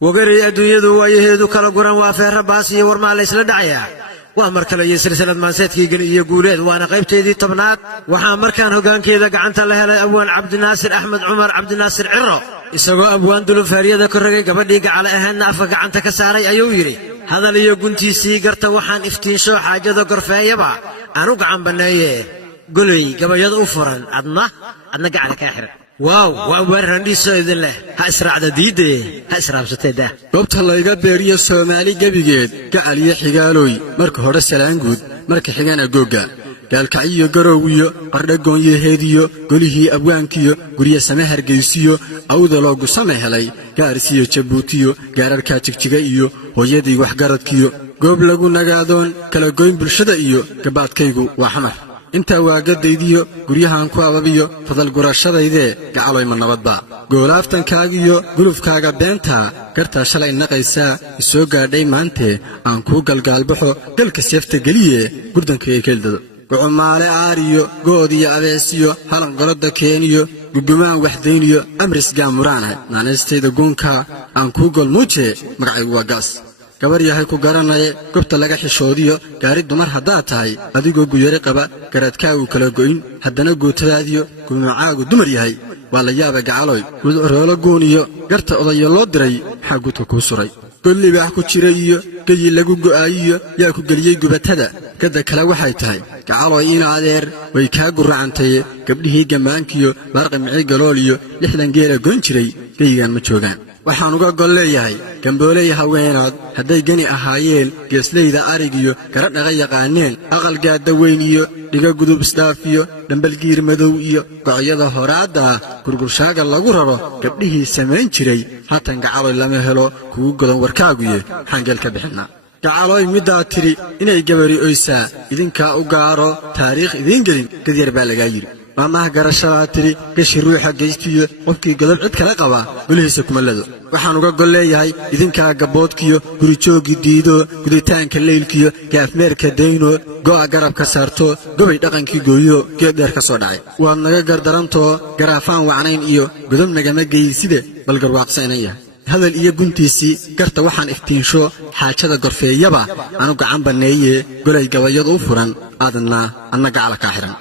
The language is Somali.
وغير الدنيا ويهدو كلا قران وافير رباسي ورما ليس لدعيا وامر كلا يسلسلة ما سيتكي يقولين وانا قيبتي دي طبنات وحامر كان هقان كيدا قعنت لها أول عبد الناصر أحمد عمر عبد الناصر عرو isagoo abwaan dulu faariyada ka ragay gabadhii gacal ahaana afka gacanta ka saaray ayuu yiri hadal iyo guntiisii garta waxaan iftiinsho xaajada gorfeeyaba aanu gacan baneeyay gulay gabayada u furan adna gacal ka xiran waaw waa warandhiso idin leh ha israacda diidee ha israabsateeda goobta la iga beeriyo Soomaali gabigeed gacal iyo xigaalooy marka hore salaan guud marka xigana googa galkacyo garowiyo qardhagoon yeheediyo golihii abwaankiyo guriye same hargeysiyo awda loogu samehelay gaarsiyo jabuutiyo gaararka jigjiga iyo hooyadii wax garadkiyo goob lagu nagaadoon kala goyn bulshada iyo gabaadkaygu waa xamar inta waagadaydiyo guryahan ku ababiyo fadal gurashadayde gacaloy ma nabadba goolaaftankaagiyo gulufkaaga beenta garta shalay naqaysa isoo gaadhay maante aan ku galgaalbaxo galka seefta galiye gurdankay keeldado وعمالي آريو قودي أبيسيو هلن قرد كينيو قدومان وحدينيو أمرس قامورانا نانستيد قونكا أنكو قول موجه مقعي واقاس كبريا هيكو قراناي قبط لغا حشوديو قارد دمار هداتاي أديقو قياري قبا قرد كاو كلاقوين هدنا قوتراديو قمعاقو دمري هاي والا يابا قعالوي ودعرولو قونيو قرطة أضايا لودري حاقو تكو سوري قل لي باحكو تشيريو قلي لغو قايو ياكو قليي قبتادا كذا كلا waxay tahay gacalo in adeer way ka guracantay gabdhihii gamaankiyo barqa micay galooliyo 60 geela goyn jiray geeyan ma joogan waxaan uga gol leeyahay gamboolay haweenaad haday gani ahaayeen geesleyda arigiyo kara dhaqa yaqaaneen aqal gaada weyn iyo dhiga gudub isdaafiyo dambal giir madow iyo qocyada horaada gurgurshaaga lagu raro gabdhihii sameyn jiray hatan gacalo lama helo kugu godan warkaaguye xangal ka bixina gacaloy midda tiri inay gabari oysa idinka u gaaro taariikh idin gelin gadyar baa laga yiri maamaha garashada tiri gashi ruuxa geystiyo qofkii godob cid kala qaba gulihiisa kuma lado waxaan uga gol leeyahay idinka gaboodkiyo guri joogi diido guditaanka leelkiyo gaafmeerka deyno go'a garabka saarto gobay dhaqankii gooyo geed dheer ka soo dhacay waa naga gardaranto garaafaan wacnayn iyo godob nagama geeyiside bal garwaaqsanaya hadal iyo guntiisi garta waxaan iftiinsho xaajada gorfeeyaba aanu gacan baneeye golay gabayad u furan adna gacal ka xiran